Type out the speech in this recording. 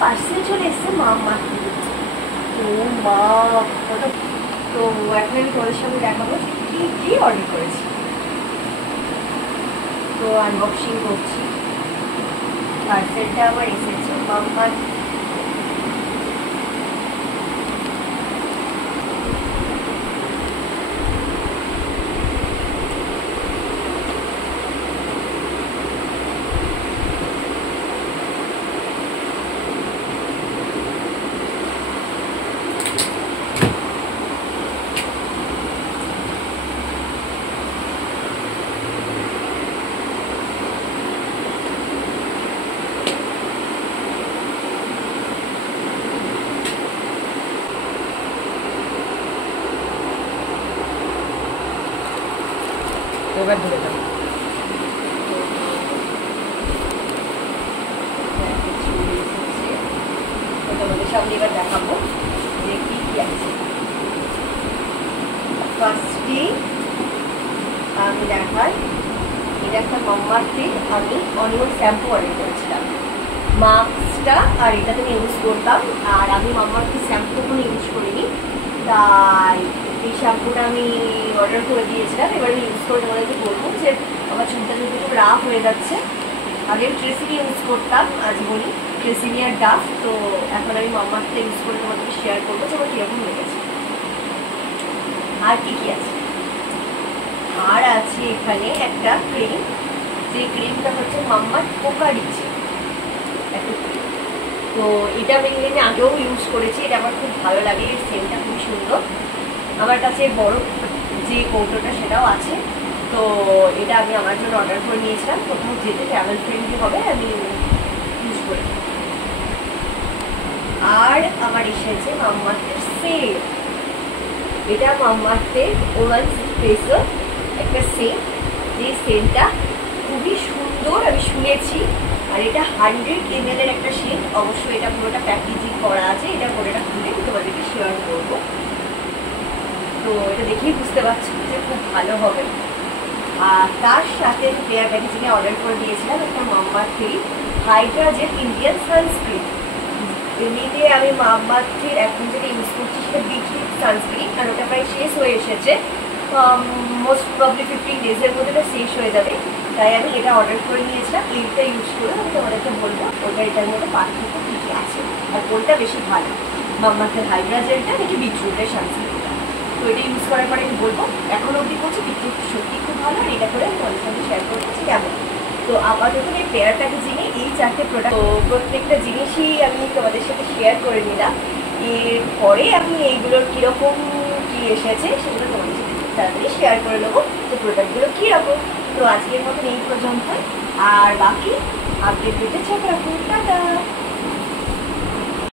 Parcel চলে এসছে মাম্মা। তো মা তো এখন আমি তোমাদের সঙ্গে দেখাবো কি কি অর্ডার করেছি। তো আনবক্সিং করছি। পার্সেলটা আমার এসেছে মাম্মার। এবার ধরে যাও। তোমাদের সামনে এবার দেখাবো যে কি কি আছে। ফার্স্টে আমি দেখাই, এটা একটা মাম্মার্থে আমি অনিয়ন শ্যাম্পু অর্ডার করেছিলাম। মাস্কটা আর এটা আমি ইউজ করতাম, আর আমি মাম্মার্থে শ্যাম্পু কোনো ইউজ করিনি, তাই এই শ্যাম্পুটা আমি অর্ডার করে দিয়েছিলাম। এবার আমি ইউজ করে তোমাদেরকে বলবো যে আমার চুলটা যদি খুব রাফ হয়ে যাচ্ছে। আগে ট্রেসিমি ইউজ করতাম, আজ বলি ট্রেসিমি আর ডাফ। তো এখন আমি মাম্মার্থে ইউজ করে তোমাদেরকে শেয়ার করবো যে আমার কীরকম লেগেছে। আর কি কি আছে, আর আছে এখানে একটা ক্রিম, যে ক্রিমটা হচ্ছে মাম্মার পোকা রিচ একটা ক্রিম। তো এটা মেনলি আমি আগেও ইউজ করেছি, এটা আমার খুব ভালো লাগে, এর সেন্টটা খুব সুন্দর। আমার কাছে বড় যে কৌটোটা সেটাও আছে। তো এটা আমি আমার জন্য অর্ডার করে নিয়েছিলাম, কোথাও যেতে ট্রাভেল ফ্রেন্ডলি হবে, আমি ইউজ করি। আর আমার এসেছে মাম্মার্থের সেল। এটা মাম্মার্থের ওরাল ফেসের একটা সেন্ট, যে সেন্টটা খুবই সুন্দর, আমি শুনেছি। আর এটা 100 ml এর একটা সেন্ট। অবশ্যই এটা পুরোটা প্যাকেজিং করা আছে, এটা পুরোটা খুলে তোমাদেরকে শেয়ার করবো। তো এটা দেখেই বুঝতে পারছি যে খুব ভালো হবে। আর তার সাথে পেয়ার প্যাকেজিংয়ে অর্ডার করে দিয়েছিলাম একটা মাম্মার্থের হাইড্রাজেল ইন্ডিয়ান সানস্ক্রিন। এমনিতে আমি মাম্মার্থের এখন যেটা ইউজ করছি সেটা বিটরুট সানস্ক্রিন, আর ওটা প্রায় শেষ হয়ে এসেছে। মোস্ট প্রবলি 15 ডেজের মধ্যে এটা শেষ হয়ে যাবে, তাই আমি এটা অর্ডার করে নিয়েছিলাম। এইটা ইউজ করে আমি তোমাদেরকে বলবো ওটা এটার মধ্যে পার্থক্য কী কী আছে আর কোনটা বেশি ভালো, মাম্মার্থের হাইড্রাজেলটা নাকি বিটরুটের সানস্ক্রিনটা। তো এটা ইউজ করার পরে আমি বলবো। এখন অবধি করছি বিটরুট সত্যি খুব ভালো, আর এটা করে আমি তোমাদের সঙ্গে শেয়ার করছি কেমন। তো আপাতত এই পেয়ার প্যাকেজিংয়ে এই 4টে প্রোডাক্ট, তো প্রত্যেকটা জিনিসই আমি তোমাদের সাথে শেয়ার করে নিলাম। এরপরে আমি এইগুলোর কীরকম কী এসেছে সেগুলো তোমাদের সাথে তাড়াতাড়ি শেয়ার করে নেবো যে প্রোডাক্টগুলো কীরকম। তো আজকের মতন এই পর্যন্ত, আর বাকি আপডেট পেতে চোখ রাখুন। টাটা।